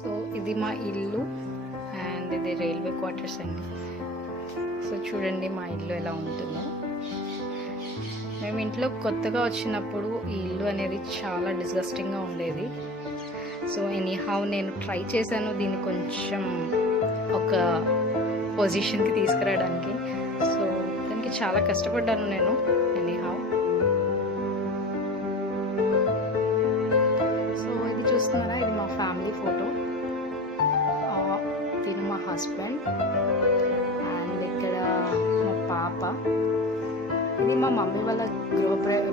So ఇది మా ఇల్లు అండ్ ఇది రైల్వే క్వార్టర్స్ అండి. సో చూడండి మా ఇల్లు ఎలా ఉంటుందో. మేము ఇంట్లో కొత్తగా వచ్చినప్పుడు ఈ ఇల్లు అనేది చాలా డిస్గస్టింగ్గా ఉండేది. సో ఎనీహౌ నేను ట్రై చేశాను దీన్ని కొంచెం ఒక పొజిషన్కి తీసుకురావడానికి. సో దానికి చాలా కష్టపడ్డాను నేను. ఎనీహౌ సో ఇది చూస్తున్నారా, ఇది మా ఫ్యామిలీ ఫోటో. దీని మా హస్బెండ్ అండ్ ఇక్కడ మా పాప. ఇది మా మమ్మీ వాళ్ళ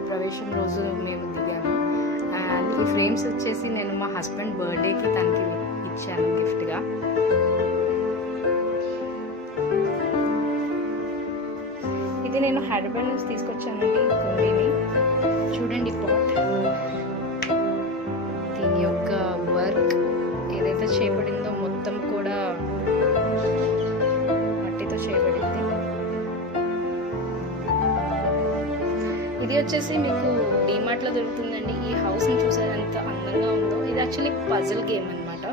ప్రవేశం రోజు మేము దిగాము. అండ్ ఈ ఫ్రేమ్స్ వచ్చేసి నేను మా హస్బెండ్ బర్త్డేకి తనకి ఇచ్చాను గిఫ్ట్గా. ఇది నేను హైదరాబాద్ నుంచి తీసుకొచ్చానండి కుండీని. చూడండి పాట్. దీని యొక్క వర్క్ ఏదైతే చేయబడిందో మొత్తం కూడా మట్టితో చేయబడింది. ఇది వచ్చేసి మీకు డీమార్ట్లో దొరుకుతుందండి. ఈ హౌస్ని చూసారు ఎంత అందంగా ఉందో. ఇది యాక్చువల్లీ పజిల్ గేమ్ అనమాట.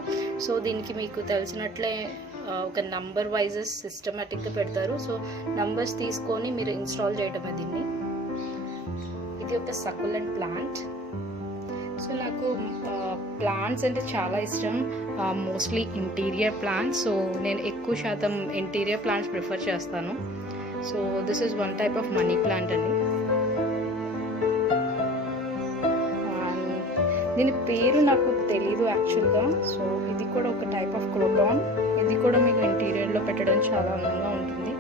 సో దీనికి మీకు తెలిసినట్లే ఒక నంబర్ వైజెస్ సిస్టమేటిక్గా పెడతారు. సో నంబర్స్ తీసుకొని మీరు ఇన్స్టాల్ చేయడమే దీన్ని. ఇది ఒక సకులెంట్ ప్లాంట్. సో నాకు ప్లాంట్స్ అంటే చాలా ఇష్టం, మోస్ట్లీ ఇంటీరియర్ ప్లాంట్స్. సో నేను ఎక్కువ శాతం ఇంటీరియర్ ప్లాంట్స్ ప్రిఫర్ చేస్తాను. So this is one type of money plant అండి. దీని పేరు నాకు తెలీదు యాక్చువల్గా. సో ఇది కూడా ఒక టైప్ ఆఫ్ క్రోటాన్. ఇది కూడా మీకు ఇంటీరియర్లో పెట్టడం చాలా అందంగా ఉంటుంది.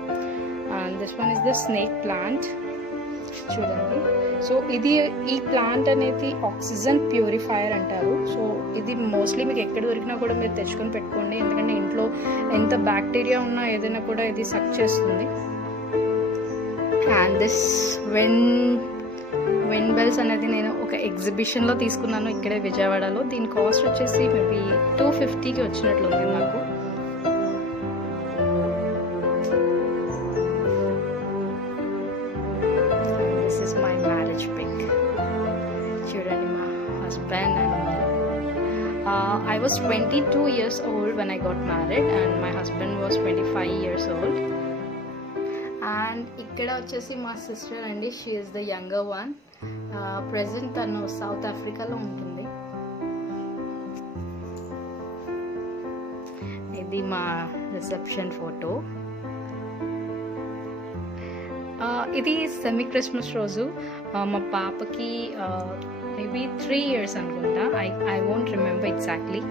And this one is the snake plant. చూడండి. సో ఇది ఈ ప్లాంట్ అనేది ఆక్సిజన్ ప్యూరిఫైయర్ అంటారు. సో ఇది మోస్ట్లీ మీకు ఎక్కడ దొరికినా కూడా మీరు తెచ్చుకొని పెట్టుకోండి, ఎందుకంటే ఇంట్లో ఎంత బ్యాక్టీరియా ఉన్నా ఏదైనా కూడా ఇది సక్ చేస్తుంది. అండ్ దిస్ విండ్ బెల్స్ అనేది నేను ఒక ఎగ్జిబిషన్లో తీసుకున్నాను ఇక్కడే విజయవాడలో. దీని కాస్ట్ వచ్చేసి మేబీ 250కి వచ్చినట్లుంది నాకు. This is my marriage pic. చూడండి మా husband and I was 22 years old when I got married and my husband was 25 years old. And ఇక్కడ వచ్చేసి మా సిస్టర్ అండి. She is the younger one. Present తను సౌత్ ఆఫ్రికాలో ఉంటుంది. ఇది మా రిసెప్షన్ ఫోటో. ఇది సెమీ క్రిస్మస్ రోజు. మా పాపకి మేబీ 3 years అనుకుంటా. I won't remember exactly.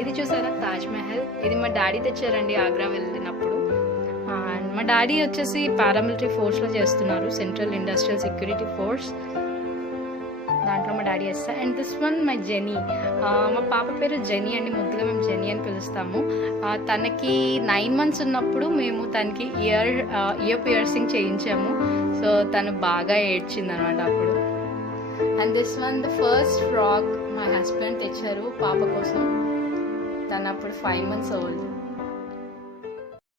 ఇది చూసారా తాజ్ మహల్. ఇది మా డాడీ తెచ్చారండి ఆగ్రా వెళ్ళినప్పుడు. అండ్ మా డాడీ వచ్చేసి పారామిలిటరీ ఫోర్స్లో చేస్తున్నారు, సెంట్రల్ ఇండస్ట్రియల్ సెక్యూరిటీ ఫోర్స్. దాంట్లో మా డాడీ చేస్తారు. And this one my Jenny. మా పాప పేరు జెనీ అండి, ముద్దుగా మేము జెనీ అని పిలుస్తాము. తనకి 9 months ఉన్నప్పుడు మేము తనకి ఇయర్ పియర్సింగ్ చేయించాము. సో తను బాగా ఏడ్చింది అనమాట అప్పుడు. And this one the first frock మా హస్బెండ్ తెచ్చారు పాప కోసం. తను అప్పుడు 5 months old.